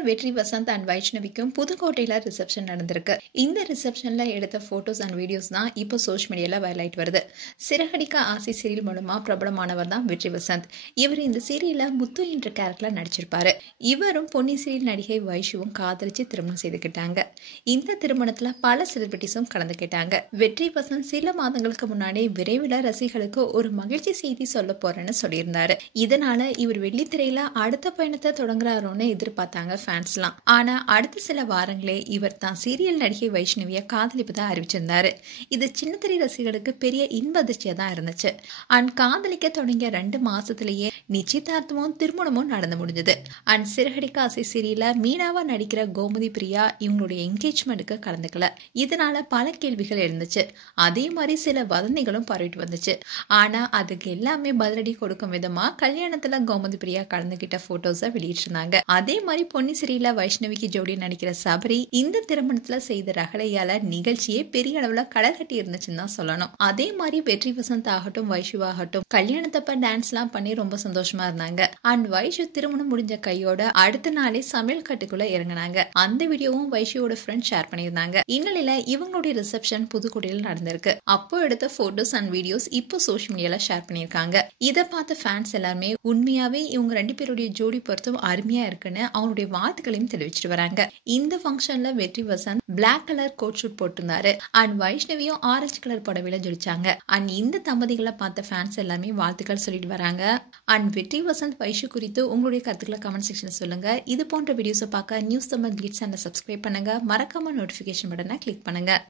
நடிகர் வெற்றி Vasanth and வைஷ்ணவிக்கும் புதுக்கோட்டையில reception நடந்திருக்கு. இந்த ரிசப்ஷன்ல எடுத்த போட்டோஸ் அண்ட் வீடியோஸ் தான் இப்போ சோஷியல் மீடியால வைரல் ஆயிட்டு வருது. சிறகடிக்க ஆசை சீரியல் மூலமா பிரபலமானவர் தான் வெற்றி வசந்த். இவர் இந்த சீரியல்ல முத்து என்ற கேரக்டர்ல நடிச்சிருப்பாரு. இவரும் பொன்னி சீரியல் நடிகை வைஷுவும் காதலிச்சு திருமணம் செய்துக்கிட்டாங்க. இந்த திருமணத்துல பல செலிபிரிட்டிஸும் கலந்துக்கிட்டாங்க. வெற்றி வசந்த் சில மாதங்களுக்கு முன்னாடி விரைவில் ரசிகர்களுக்கு ஒரு மகிழ்ச்சி செய்தி சொல்ல போறேன்னு சொல்லியிருந்தாரு. இதனால இவர் வெள்ளித்திரையில அடுத்த பயணத்தை தொடங்குறாரோன்னு எதிர்பார்த்தாங்க ஃபேன்ஸ்லாம். ஆனா அடுத்த சில வாரங்களே இவர் தான் சீரியல் நடிகை வைஷ்ணவியை காதலிப்பதா அறிவிச்சிருந்தாரு. இது சின்னத்திரை ரசிகர்களுக்கு பெரிய இன்ப அதிர்ச்சியா தான் இருந்துச்சு. அண்ட் காதலிக்க தொடங்கிய 2 மாசத்திலேயே நிச்சயதார்த்தமும் திருமணமும் நடந்து முடிஞ்சது. அண்ட் சிறகடிக்க ஆசை சீரியல்ல மீனாவா நடிக்கிற கோமதி பிரியா இவங்களுடைய என்கேஜ்மெண்ட்டுக்கு கலந்துக்கல. இதனால பல கேள்விகள் இருந்துச்சு. அதே மாதிரி சில வதந்திகளும் பரவிட்டு வந்துச்சு. ஆனா அதுக்கு எல்லாமே பதிலடி கொடுக்கும் விதமா கல்யாணத்துல கோமதி பிரியா கலந்துகிட்ட போட்டோஸை வெளியிட்டிருந்தாங்க. அதே மாதிரி பொன்னி சீரியல்ல வைஷ்ணவிக்கு ஜோடி நடிக்கிற சபரி இந்த திருமணத்துல செய்த ரகளையால நிகழ்ச்சியே பெரிய அளவுல களை கட்டி இருந்துச்சுன்னு தான் சொல்லணும். அதே மாதிரி வெற்றி வசந்த் ஆகட்டும் வைஷுவாகட்டும் கல்யாணத்தப்ப டான்ஸ் எல்லாம் பண்ணி ரொம்ப சந்தோஷமா இருந்தாங்க. அண்ட் வைஷு திருமணம் முடிஞ்ச கையோட அடுத்த நாளே சமையல் கட்டுக்குள்ள இறங்கினாங்க. அந்த வீடியோவும் வைஷுவோட ஃப்ரெண்ட் ஷேர் பண்ணியிருந்தாங்க. இந்நிலையில இவங்களுடைய ரிசப்ஷன் புதுக்கோட்டையில் நடந்திருக்கு. அப்போ எடுத்த போட்டோஸ் அண்ட் வீடியோஸ் இப்போ சோஷியல் மீடியால ஷேர் பண்ணியிருக்காங்க. இதை பார்த்த ஃபேன்ஸ் எல்லாருமே உண்மையாவே இவங்க 2 பேருடைய ஜோடி பொருத்தம் அருமையா இருக்குன்னு அவங்களுடைய வாழ்த்துக்களையும் தெரிவிச்சிட்டு வராங்க. இந்த ஃபங்க்ஷன்ல Vetri Vasanth black colour coat suit போட்டிருந்தாரு. அண்ட் வைஷ்ணவியும் ஆரஞ்சு கலர் புடவையில ஜொலிச்சாங்க. அண்ட் இந்த தம்பதிகளை பார்த்த ஃபேன்ஸ் எல்லாமே வாழ்த்துக்கள் சொல்லிட்டு வராங்க. அண்ட் வெற்றி வசந்த் வைஷு குறித்து உங்களுடைய கருத்துக்களை கமெண்ட் செக்ஷன்ல சொல்லுங்க. இது போன்ற வீடியோஸை பார்க்க நியூஸ் தமிழ் கிளிட்ஸ் சேனலை சப்ஸ்கிரைப் பண்ணுங்க. மறக்காம நோட்டிபிகேஷன் பட்டனை கிளிக் பண்ணுங்க.